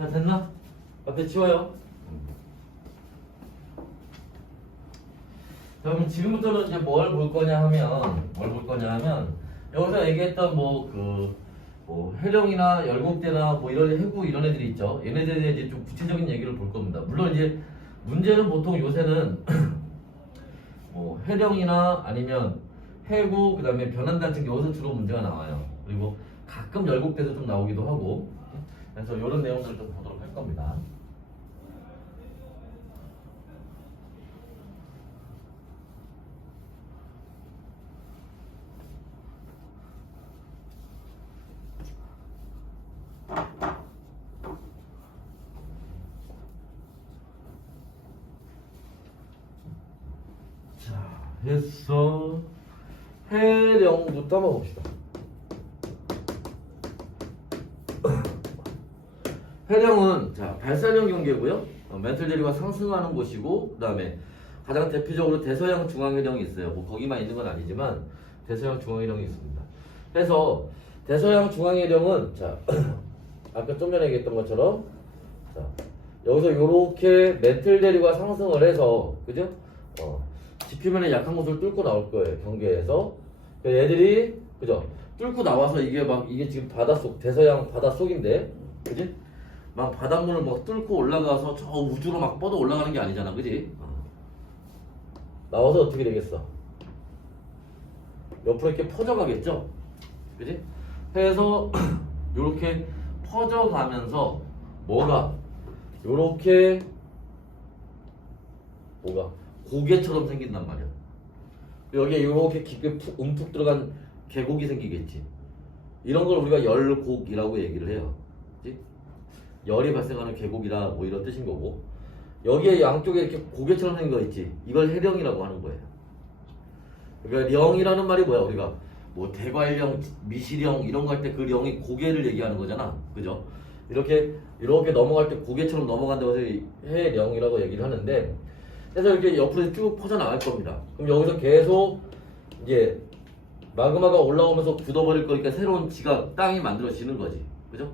다 됐나? 앞에 치워요. 자, 그럼 지금부터는 이제 뭘 볼 거냐 하면, 여기서 얘기했던 뭐 해령이나 열곡대나 뭐 이런 해구 이런 애들이 있죠. 얘네들에 대해 이제 좀 구체적인 얘기를 볼 겁니다. 물론 이제 문제는 보통 요새는 뭐 해령이나 아니면 해구 그다음에 변환단층 여기서 주로 문제가 나와요. 그리고 가끔 열곡대도 좀 나오기도 하고. 그래서 이런 내용들을 좀 보도록 할 겁니다. 자, 해서 해령부터 한번 봅시다. 해령은 자 발산형 경계고요. 멘틀 대류가 상승하는 곳이고, 그다음에 가장 대표적으로 대서양 중앙해령이 있어요. 뭐 거기만 있는 건 아니지만 대서양 중앙해령이 있습니다. 그래서 대서양 중앙해령은 자 아까 좀 전에 얘기했던 것처럼 자 여기서 요렇게 멘틀 대류가 상승을 해서 그죠? 지표면에 약한 곳을 뚫고 나올 거예요. 경계에서 얘들이 그죠? 뚫고 나와서 이게 지금 바닷속 대서양 바닷속인데 그지? 막 바닷물을 막 뚫고 올라가서 저 우주로 막 뻗어 올라가는 게 아니잖아, 그지? 나와서 어떻게 되겠어? 옆으로 이렇게 퍼져가겠죠, 그지? 그래서 요렇게 퍼져가면서 요렇게 고개처럼 생긴단 말이야. 여기에 요렇게 깊게 움푹 들어간 계곡이 생기겠지. 이런 걸 우리가 열곡이라고 얘기를 해요. 그치? 열이 발생하는 계곡이라 뭐 이런 뜻인 거고, 여기에 양쪽에 이렇게 고개처럼 생긴 거 있지. 이걸 해령이라고 하는 거예요. 그러니까 령이라는 말이 뭐야? 우리가 뭐 대관령, 미시령 이런 거 할 때 그 령이 고개를 얘기하는 거잖아. 그죠? 이렇게 넘어갈 때 고개처럼 넘어간다고 해서 해령이라고 얘기를 하는데, 그래서 이렇게 옆으로 쭉 퍼져나갈 겁니다. 그럼 여기서 계속 이제 마그마가 올라오면서 굳어버릴 거니까 새로운 지각, 땅이 만들어지는 거지. 그죠?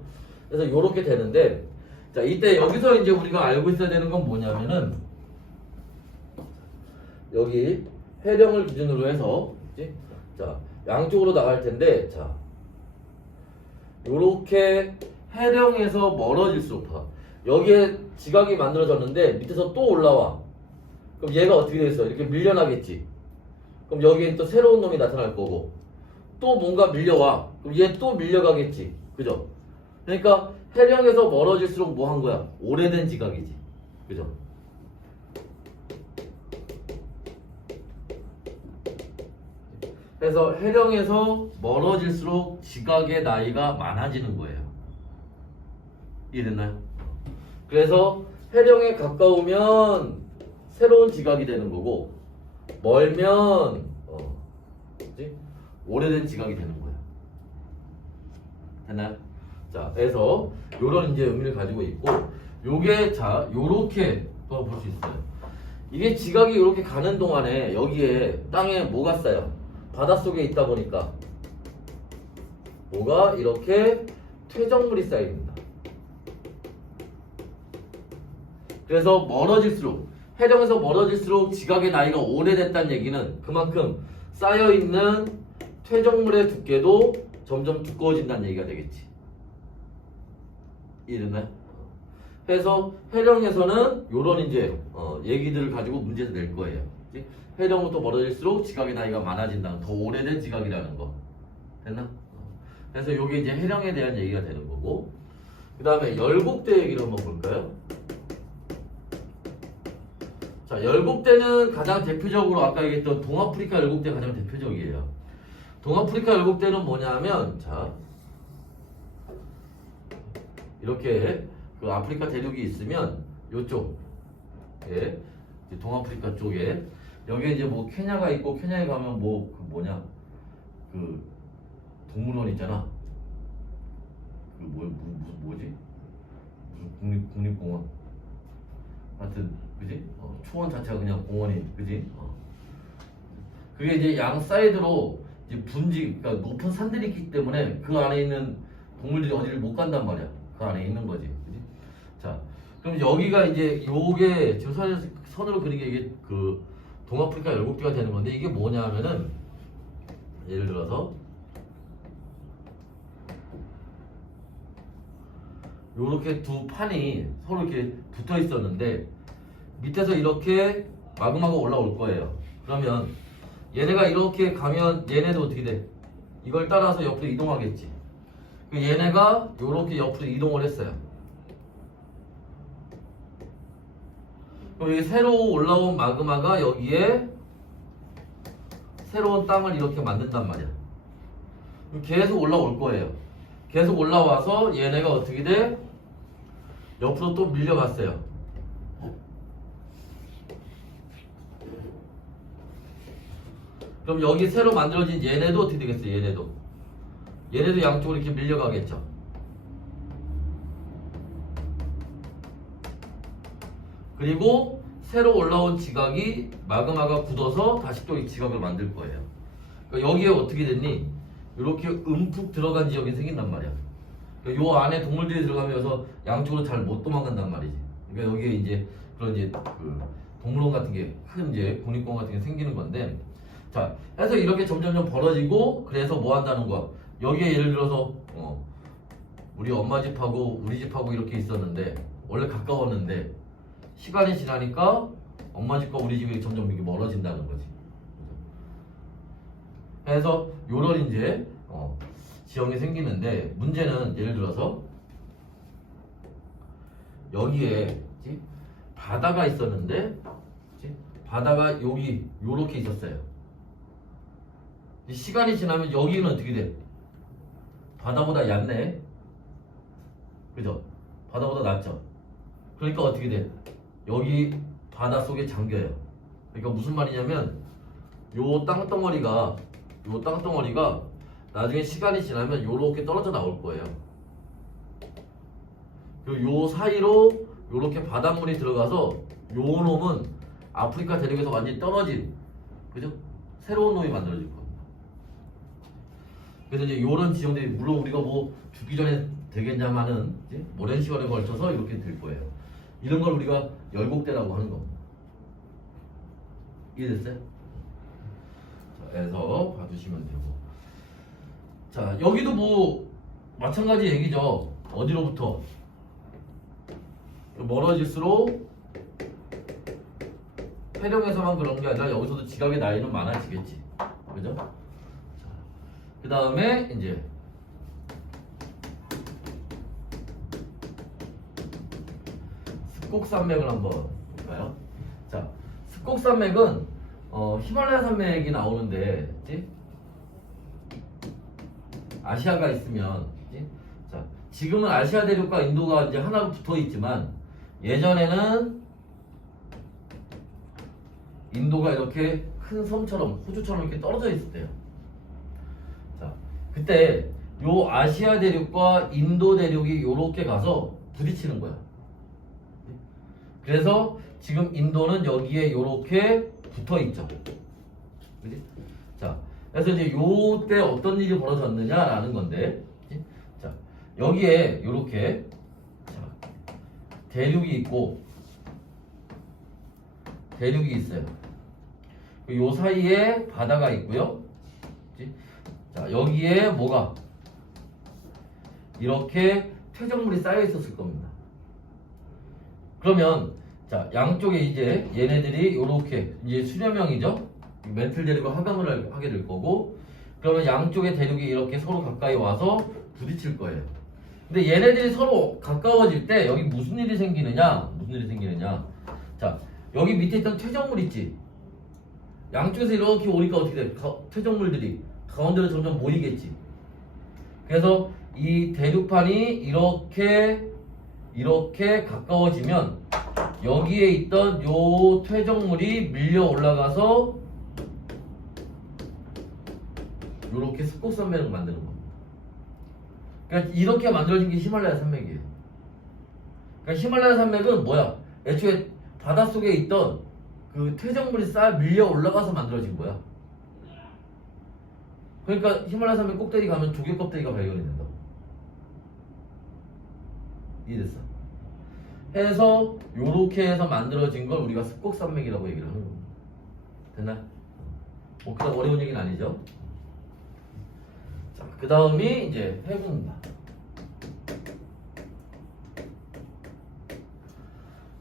그래서 요렇게 되는데, 자, 이때 여기서 이제 우리가 알고 있어야 되는 건 뭐냐면은, 여기 해령을 기준으로 해서, 그치? 자, 양쪽으로 나갈 텐데, 자, 요렇게 해령에서 멀어질수록 봐. 여기에 지각이 만들어졌는데, 밑에서 또 올라와. 그럼 얘가 어떻게 되겠어? 이렇게 밀려나겠지. 그럼 여기에 또 새로운 놈이 나타날 거고, 또 뭔가 밀려와. 그럼 얘 또 밀려가겠지. 그죠? 그러니까 해령에서 멀어질수록 뭐 한 거야? 오래된 지각이지. 그죠? 그래서 해령에서 멀어질수록 지각의 나이가 많아지는 거예요. 이해됐나요? 그래서 해령에 가까우면 새로운 지각이 되는 거고, 멀면 그치? 오래된 지각이 되는 거야. 됐나요? 자, 그래서 요런 이제 의미를 가지고 있고, 요게 자 요렇게 또 볼 수 있어요. 이게 지각이 요렇게 가는 동안에 여기에 땅에 뭐가 쌓여? 바닷속에 있다 보니까 뭐가 이렇게 퇴적물이 쌓입니다. 그래서 해령에서 멀어질수록 지각의 나이가 오래됐다는 얘기는 그만큼 쌓여있는 퇴적물의 두께도 점점 두꺼워진다는 얘기가 되겠지. 이해됐나요? 그래서 해령에서는 요런 이제 얘기들을 가지고 문제를 낼 거예요. 그치? 해령부터 멀어질수록 지각의 나이가 많아진다는, 더 오래된 지각이라는 거. 됐나? 그래서 요게 이제 해령에 대한 얘기가 되는 거고, 그 다음에 열곡대 얘기를 한번 볼까요? 자, 열곡대는 가장 대표적으로 아까 얘기했던 동아프리카 열곡대 가장 대표적이에요. 동아프리카 열곡대는 뭐냐면, 자, 이렇게 그 아프리카 대륙이 있으면 요쪽에 동아프리카 쪽에 여기에 이제 뭐 케냐가 있고, 케냐에 가면 뭐 그 그 동물원 있잖아. 그 뭐지? 무슨 국립공원. 하여튼 그지? 초원 자체가 그냥 공원이 그지? 그게 이제 양 사이드로 이제 그러니까 높은 산들이 있기 때문에 그 안에 있는 동물들이 어디를 못 간단 말이야. 그 안에 있는 거지. 그지? 자, 그럼 여기가 이제 요게 지금 선으로 그린 게 이게 그 동아프리카 열국지가 되는 건데 이게 뭐냐 하면은 예를 들어서 요렇게 두 판이 서로 이렇게 붙어 있었는데 밑에서 이렇게 마그마가 올라올 거예요. 그러면 얘네가 이렇게 가면 얘네도 어떻게 돼? 이걸 따라서 옆으로 이동하겠지. 얘네가 요렇게 옆으로 이동을 했어요. 그럼 여기 새로 올라온 마그마가 여기에 새로운 땅을 이렇게 만든단 말이야. 그럼 계속 올라올 거예요. 계속 올라와서 얘네가 어떻게 돼? 옆으로 또 밀려갔어요. 그럼 여기 새로 만들어진 얘네도 어떻게 되겠어요? 얘네도 양쪽으로 이렇게 밀려가겠죠. 그리고 새로 올라온 지각이 마그마가 굳어서 다시 또 이 지각을 만들 거예요. 그러니까 여기에 어떻게 됐니? 이렇게 움푹 들어간 지역이 생긴단 말이야. 그러니까 요 안에 동물들이 들어가면서 양쪽으로 잘 못 도망간단 말이지. 그러니까 여기에 이제 그런 이제 그 동물원 같은 게 큰 이제 국립공원 같은 게 생기는 건데, 자, 해서 이렇게 점점점 벌어지고 그래서 뭐 한다는 거야? 여기에 예를 들어서 우리 엄마 집하고 우리 집하고 이렇게 있었는데 원래 가까웠는데 시간이 지나니까 엄마 집과 우리 집이 점점 이렇게 멀어진다는 거지. 그래서 요런 이제 지형이 생기는데 문제는 예를 들어서 여기에 그치? 바다가 있었는데 그치? 바다가 여기 요렇게 있었어요. 시간이 지나면 여기는 어떻게 돼? 바다보다 얕네. 그죠? 바다보다 낮죠? 그러니까 어떻게 돼? 여기 바다 속에 잠겨요. 그러니까 무슨 말이냐면 요 땅덩어리가 나중에 시간이 지나면 요렇게 떨어져 나올 거예요. 그리고 요 사이로 요렇게 바닷물이 들어가서 요 놈은 아프리카 대륙에서 완전히 떨어진, 그죠? 새로운 놈이 만들어질 겁니다. 그래서 이제 요런 지형들이 물론 우리가 뭐 죽기 전에 되겠냐마는 이제 오랜 시간에 걸쳐서 이렇게 될 거예요. 이런 걸 우리가 열곡대라고 하는 겁니다. 이해됐어요? 자, 그래서 봐주시면 되고. 자, 여기도 뭐 마찬가지 얘기죠. 어디로부터? 멀어질수록 해령에서만 그런 게 아니라 여기서도 지각의 나이는 많아지겠지. 그죠? 그 다음에 이제 습곡산맥을 한번 볼까요? 자, 습곡산맥은 히말라야 산맥이 나오는데, 그치? 아시아가 있으면, 그치? 자, 지금은 아시아 대륙과 인도가 이제 하나로 붙어 있지만 예전에는 인도가 이렇게 큰 섬처럼 호주처럼 이렇게 떨어져 있었대요. 자, 그때 요 아시아 대륙과 인도 대륙이 이렇게 가서 부딪히는 거야. 그래서 지금 인도는 여기에 이렇게 붙어 있죠. 그지? 자, 그래서 이제 요때 어떤 일이 벌어졌느냐라는 건데, 그치? 자, 여기에 이렇게 대륙이 있고 대륙이 있어요. 요 사이에 바다가 있고요. 그치? 자, 여기에 뭐가 이렇게 퇴적물이 쌓여 있었을 겁니다. 그러면 자, 양쪽에 이제 얘네들이 이렇게 이제 수렴형이죠. 멘틀 대륙과 하강을 하게 될 거고, 그러면 양쪽의 대륙이 이렇게 서로 가까이 와서 부딪힐 거예요. 근데 얘네들이 서로 가까워질 때 여기 무슨 일이 생기느냐? 자, 여기 밑에 있던 퇴적물 있지? 양쪽에서 이렇게 오니까 어떻게 돼? 퇴적물들이 가운데로 점점 모이겠지. 그래서 이 대륙판이 이렇게 가까워지면 여기에 있던 요 퇴적물이 밀려 올라가서 요렇게 습곡산맥을 만드는 겁니다. 그러니까 이렇게 만들어진 게 히말라야 산맥이에요. 그러니까 히말라야 산맥은 뭐야? 애초에 바닷속에 있던 그 퇴적물이 밀려 올라가서 만들어진 거야. 그러니까 히말라야 산맥 꼭대기 가면 조개 껍데기가 발견이 된다. 이해됐어? 해서 요렇게 해서 만들어진 걸 우리가 습곡산맥이라고 얘기를 하는 겁니다. 됐나? 뭐 그다음 어려운 얘기는 아니죠. 자, 그 다음이 이제 해군입니다.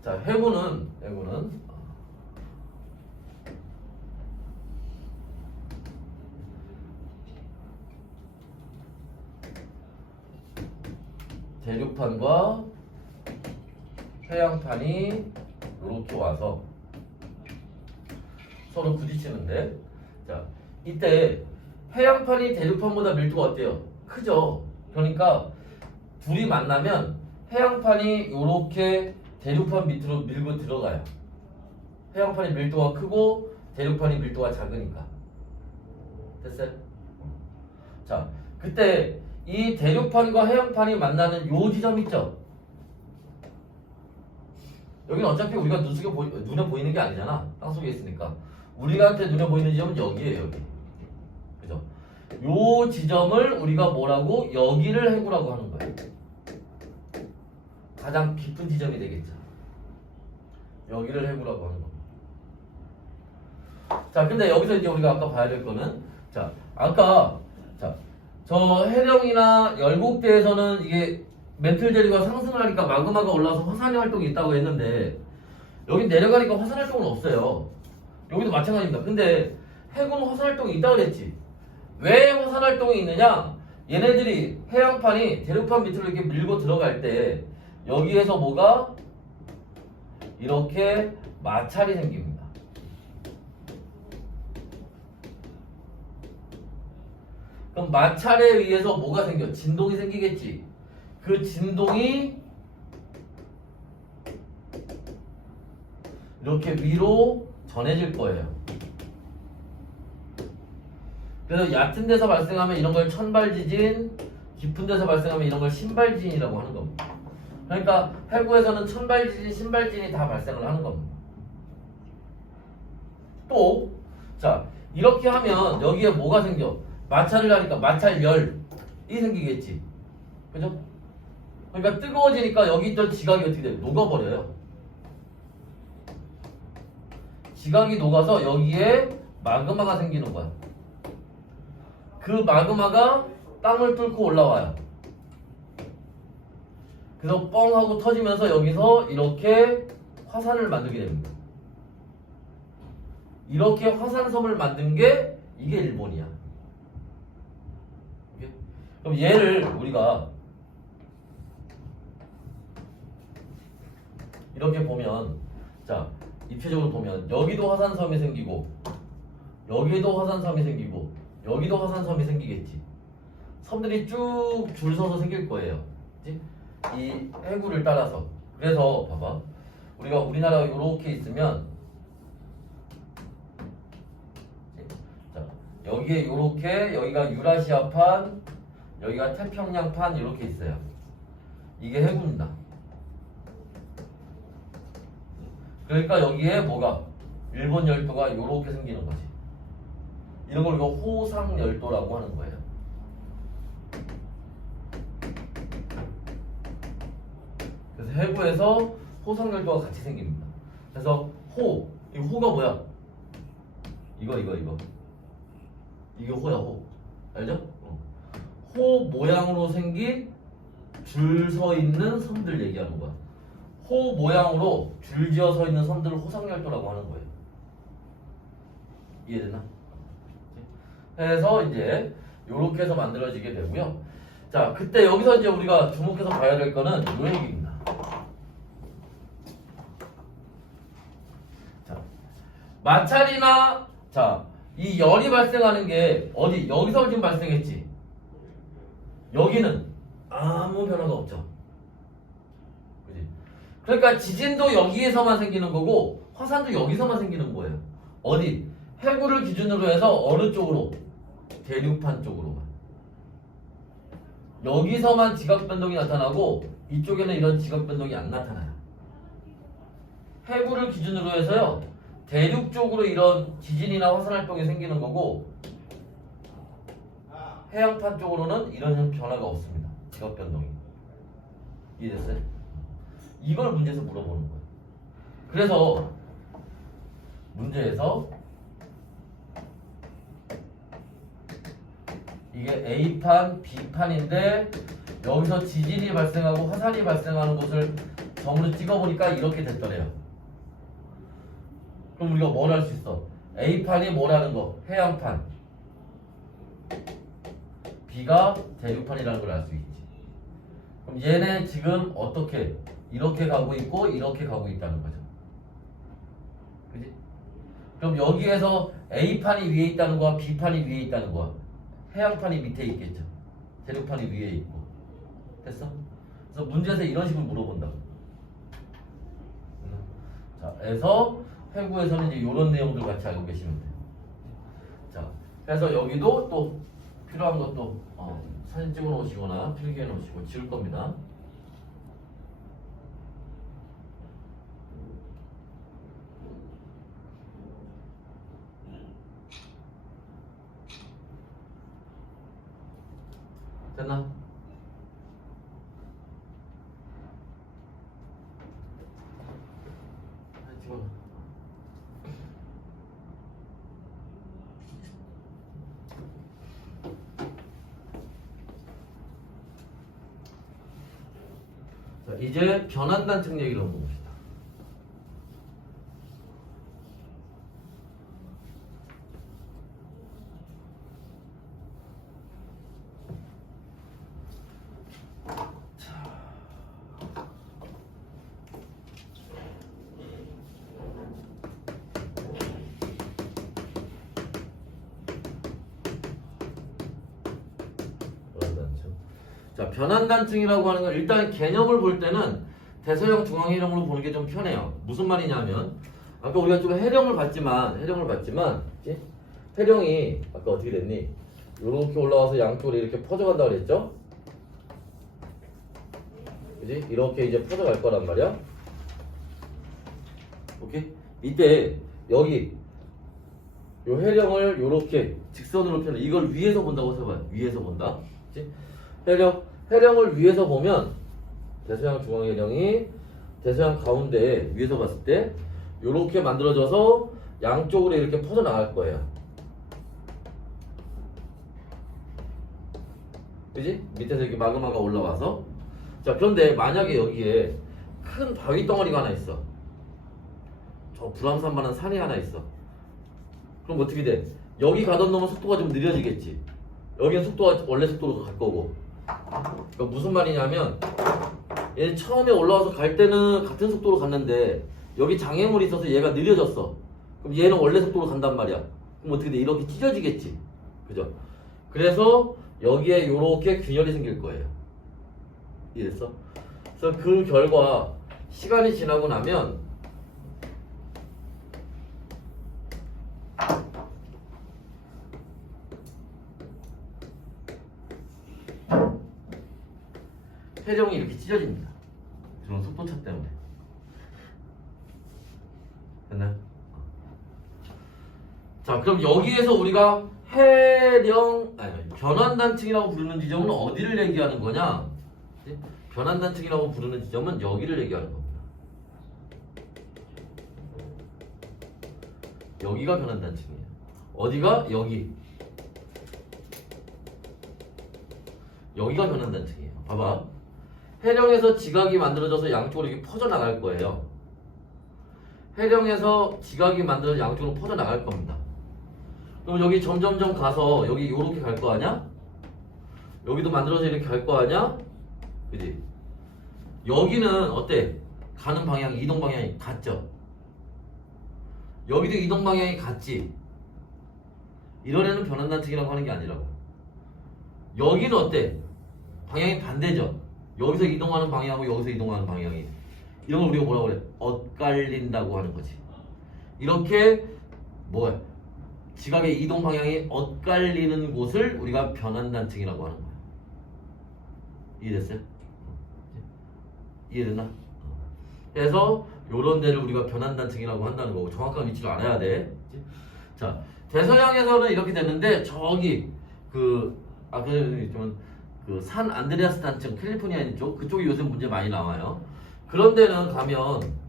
자, 해군은 대륙판과 해양판이 이렇게 와서 서로 부딪히는데, 자, 이때 해양판이 대륙판보다 밀도가 어때요? 크죠? 그러니까 둘이 만나면 해양판이 이렇게 대륙판 밑으로 밀고 들어가요. 해양판이 밀도가 크고 대륙판이 밀도가 작으니까. 됐어요? 자, 그때 이 대륙판과 해양판이 만나는 요 지점 있죠? 여기는 어차피 우리가 눈에 보이는 게 아니잖아. 땅속에 있으니까. 우리한테 눈에 보이는 지점은 여기예요, 여기. 그죠? 요 지점을 우리가 뭐라고? 여기를 해구라고 하는 거예요. 가장 깊은 지점이 되겠죠. 여기를 해구라고 하는 겁니다. 자, 근데 여기서 이제 우리가 아까 봐야 될 거는, 자, 아까, 자, 저 해령이나 열곡대에서는 이게 멘틀 대류가 상승을 하니까 마그마가 올라와서 화산 활동이 있다고 했는데, 여기 내려가니까 화산 활동은 없어요. 여기도 마찬가지입니다. 근데 해군 화산 활동이 있다고 그랬지. 왜 화산 활동이 있느냐? 얘네들이 해양판이 대륙판 밑으로 이렇게 밀고 들어갈 때 여기에서 뭐가 이렇게 마찰이 생깁니다. 그럼 마찰에 의해서 뭐가 생겨? 진동이 생기겠지. 그 진동이 이렇게 위로 전해질 거예요. 그래서 얕은 데서 발생하면 이런 걸 천발지진, 깊은 데서 발생하면 이런 걸 신발지진이라고 하는 겁니다. 그러니까 해구에서는 천발지진, 신발지진이 다 발생을 하는 겁니다. 또, 자, 이렇게 하면 여기에 뭐가 생겨? 마찰을 하니까 마찰열이 생기겠지. 그죠? 그러니까 뜨거워지니까 여기 있던 지각이 어떻게 돼요? 녹아버려요. 지각이 녹아서 여기에 마그마가 생기는 거야. 그 마그마가 땅을 뚫고 올라와요. 그래서 뻥 하고 터지면서 여기서 이렇게 화산을 만들게 됩니다. 이렇게 화산섬을 만든 게 이게 일본이야. 오케이? 그럼 얘를 우리가 이렇게 보면, 자, 입체적으로 보면 여기도 화산섬이 생기고 여기도 화산섬이 생기고 여기도 화산섬이 생기겠지. 섬들이 쭉 줄 서서 생길 거예요. 그치? 이 해구를 따라서. 그래서 봐봐, 우리가 우리나라가 이렇게 있으면, 자, 여기에 이렇게, 여기가 유라시아판, 여기가 태평양판 이렇게 있어요. 이게 해구입니다. 그러니까 여기에 뭐가? 일본 열도가 이렇게 생기는 거지. 이런 걸 우리가 호상열도라고 하는 거예요. 그래서 해구에서 호상열도가 같이 생깁니다. 그래서 이 호가 뭐야? 이거. 이게 호야, 호. 알죠? 호 모양으로 생긴 줄 서 있는 섬들 얘기하는 거야. 호 모양으로 줄지어 서 있는 섬들을 호상열도라고 하는 거예요. 이해됐나? 해서 이제 요렇게 해서 만들어지게 되고요. 자, 그때 여기서 이제 우리가 주목해서 봐야 될 거는 요 얘기입니다. 자, 마찰이나, 자, 이 열이 발생하는 게 어디? 여기서 지금 발생했지. 여기는 아무 변화가 없죠. 그지? 그러니까 지진도 여기에서만 생기는 거고 화산도 여기서만 생기는 거예요. 어디? 해구를 기준으로 해서 어느 쪽으로? 대륙판 쪽으로만. 여기서만 지각 변동이 나타나고 이쪽에는 이런 지각 변동이 안 나타나요. 해구를 기준으로 해서요, 대륙 쪽으로 이런 지진이나 화산 활동이 생기는 거고 해양판 쪽으로는 이런 변화가 없습니다. 지각 변동이. 이해됐어요? 이걸 문제에서 물어보는 거예요. 그래서 문제에서 이게 A판, B판인데 여기서 지진이 발생하고 화산이 발생하는 곳을 점으로 찍어보니까 이렇게 됐더래요. 그럼 우리가 뭘 할 수 있어? A판이 뭐라는 거? 해양판. B가 대륙판이라는 걸 알 수 있지. 그럼 얘네 지금 어떻게? 이렇게 가고 있고 이렇게 가고 있다는 거죠. 그지? 그럼 여기에서 A판이 위에 있다는 거와 B판이 위에 있다는 거야. 해양판이 밑에 있겠죠. 대륙판이 위에 있고. 됐어? 그래서 문제에서 이런 식으로 물어본다. 자, 그래서 회구에서는 이제 이런 내용들 같이 알고 계시면 돼요. 자, 그래서 여기도 또 필요한 것도 사진 찍어 놓으시거나 필기해 놓으시고 지울 겁니다. 됐나? 찍어. 자, 이제 변환단층 얘기를 한번 봅시다. 자, 변환단층이라고 하는 건 일단 개념을 볼 때는 대서양 중앙해령으로 보는 게 좀 편해요. 무슨 말이냐면 아까 우리가 좀 해령을 봤지만 그치? 해령이 아까 어떻게 됐니? 이렇게 올라와서 양쪽으로 이렇게 퍼져간다 그랬죠? 그지? 이렇게 이제 퍼져갈 거란 말이야. 오케이? 이때 여기 요 해령을 요렇게 직선으로 펴는 이걸 위에서 본다고 해봐요. 위에서 본다. 그치? 해령을 위에서 보면 대서양 중앙해령이 대서양 가운데 위에서 봤을 때 이렇게 만들어져서 양쪽으로 이렇게 퍼져나갈 거예요. 그지? 밑에서 이렇게 마그마가 올라와서 자, 그런데 만약에 여기에 큰 바위 덩어리가 하나 있어. 저 불암산만한 산이 하나 있어. 그럼 어떻게 돼? 여기 가던 놈은 속도가 좀 느려지겠지. 여기는 속도가 원래 속도로 갈 거고. 그러니까 무슨 말이냐면 얘는 처음에 올라와서 갈 때는 같은 속도로 갔는데 여기 장애물이 있어서 얘가 느려졌어. 그럼 얘는 원래 속도로 간단 말이야. 그럼 어떻게 돼? 이렇게 찢어지겠지. 그죠? 그래서 여기에 요렇게 균열이 생길 거예요. 이해됐어? 그래서 그 결과 시간이 지나고 나면 해령이 이렇게 찢어집니다. 그런 속도차 때문에. 됐나요? 자, 그럼 여기에서 우리가 변환단층이라고 부르는 지점은 어디를 얘기하는 거냐? 변환단층이라고 부르는 지점은 여기를 얘기하는 겁니다. 여기가 변환단층이에요. 어디가? 여기. 여기가 변환단층이에요. 봐봐. 해령에서 지각이 만들어져서 양쪽으로 이렇게 퍼져나갈 거예요. 해령에서 지각이 만들어져 양쪽으로 퍼져나갈 겁니다. 그럼 여기 점점점 가서 여기 요렇게 갈 거 아냐? 여기도 만들어져 이렇게 갈 거 아냐? 그지? 여기는 어때? 가는 방향, 이동 방향이 같죠? 여기도 이동 방향이 같지? 이런 애는 변환단층이라고 하는 게 아니라고. 여기는 어때? 방향이 반대죠? 여기서 이동하는 방향하고 여기서 이동하는 방향이 이런 걸 우리가 뭐라고 그래? 엇갈린다고 하는 거지. 이렇게 뭐야? 지각의 이동 방향이 엇갈리는 곳을 우리가 변환단층이라고 하는 거야. 이해됐어요? 이해됐나? 그래서 요런 데를 우리가 변환단층이라고 한다는 거고 정확한 위치를 알아야 돼. 자, 대서양에서는 이렇게 됐는데 저기 그 산 안드레아스 단층 캘리포니아 있는 쪽 그쪽이 요새 문제 많이 나와요. 그런 데는 가면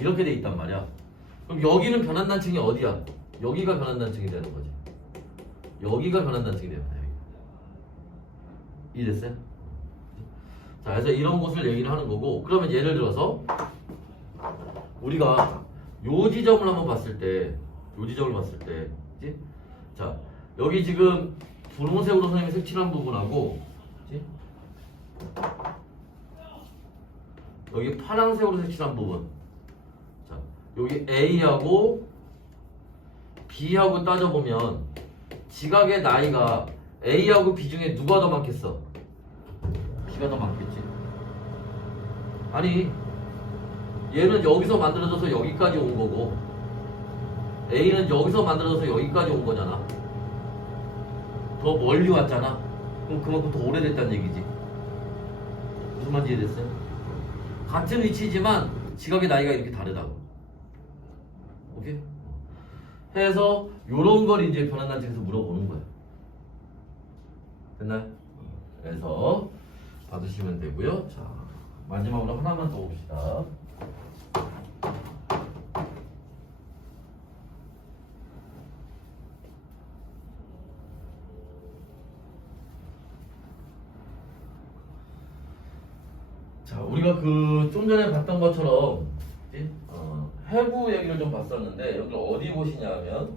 이렇게 돼 있단 말이야. 그럼 여기는 변환단층이 어디야? 여기가 변환단층이 되는 거지. 여기가 변환단층이 되는 거야. 이해됐어요? 자, 그래서 이런 것을 얘기를 하는 거고, 그러면 예를 들어서 우리가 요 지점을 한번 봤을 때, 그치? 자, 여기 지금 분홍색으로 선생님이 색칠한 부분하고, 그치? 여기 파란색으로 색칠한 부분. 자, 여기 A하고 B하고 따져보면 지각의 나이가 A하고 B 중에 누가 더 많겠어? B가 더 많겠지. 아니, 얘는 여기서 만들어져서 여기까지 온 거고 A는 여기서 만들어져서 여기까지 온 거잖아. 더 멀리 왔잖아. 그럼 그만큼 더 오래됐다는 얘기지. 무슨 말인지 이해됐어요? 같은 위치지만 지각의 나이가 이렇게 다르다고. 오케이? 해서 요런 걸 이제 변환단층에서 물어보는 거야. 됐나요? 그래서 받으시면 되고요. 자, 마지막으로 하나만 더 봅시다. 자, 우리가 그 좀 전에 봤던 것처럼 해구 얘기를 좀 봤었는데 여기 어디 보시냐면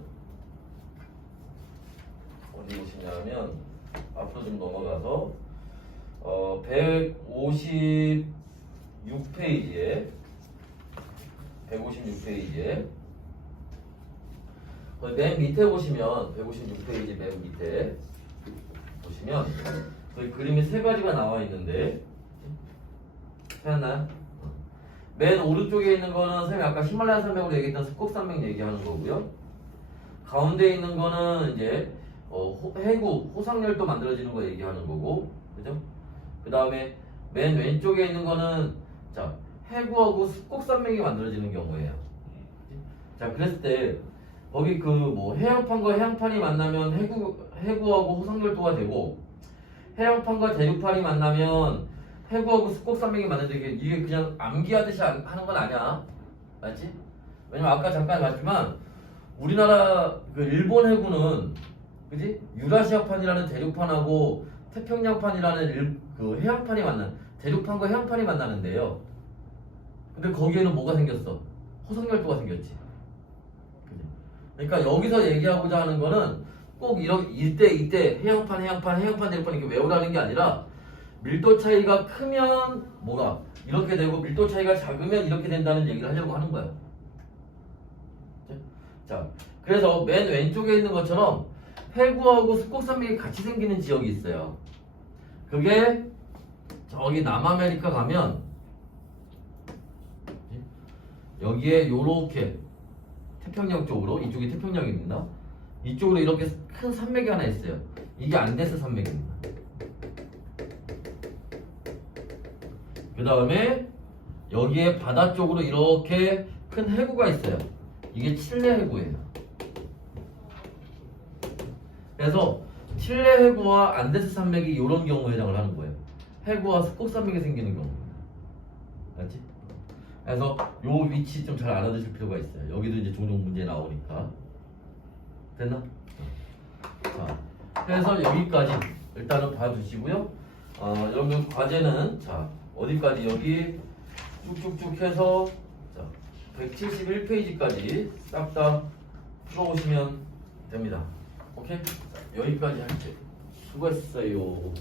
앞으로 좀 넘어가서 156페이지에 맨 밑에 보시면 156페이지 맨 밑에 보시면 거기 그림이 세 가지가 나와 있는데 찾았나요? 맨 오른쪽에 있는 거는 선생님이 아까 히말라야 산맥으로 얘기했던 습곡산맥 얘기하는 거고요. 가운데 있는 거는 이제 해구, 호상열도 만들어지는 거 얘기하는 거고, 그죠? 그 다음에 맨 왼쪽에 있는 거는 자 해구하고 습곡산맥이 만들어지는 경우예요. 자, 그랬을 때 거기 그 뭐 해양판과 해양판이 만나면 해구하고 호상열도가 되고, 해양판과 대륙판이 만나면 해구하고 습곡산맥이 만드는데 이게 그냥 암기하듯이 하는 건 아니야. 맞지? 왜냐면 아까 잠깐 봤지만 우리나라 그 일본 해구는 그지? 유라시아판이라는 대륙판하고 태평양판이라는 그 해양판이 대륙판과 해양판이 만나는데요. 근데 거기에는 뭐가 생겼어? 호성열도가 생겼지. 그지? 그러니까 여기서 얘기하고자 하는 거는 꼭 이때 해양판 대륙판 이렇게 외우라는 게 아니라 밀도 차이가 크면 뭐가 이렇게 되고 밀도 차이가 작으면 이렇게 된다는 얘기를 하려고 하는 거야. 자, 그래서 맨 왼쪽에 있는 것처럼 해구하고 습곡산맥이 같이 생기는 지역이 있어요. 그게 저기 남아메리카 가면 여기에 요렇게 태평양 쪽으로, 이쪽이 태평양입니다. 이쪽으로 이렇게 큰 산맥이 하나 있어요. 이게 안데스 산맥입니다. 그 다음에 여기에 바다 쪽으로 이렇게 큰 해구가 있어요. 이게 칠레 해구예요. 그래서 칠레 해구와 안데스 산맥이 이런 경우에 해당을 하는 거예요. 해구와 습곡산맥이 생기는 경우. 알지? 그래서 요 위치 좀 잘 알아두실 필요가 있어요. 여기도 이제 종종 문제 나오니까. 됐나? 자, 그래서 여기까지 일단은 봐주시고요. 여러분 과제는 자 어디까지 여기 쭉쭉쭉 해서 자 171페이지까지 싹 다 풀어오시면 됩니다. 오케이? 자, 여기까지 할게요. 수고했어요.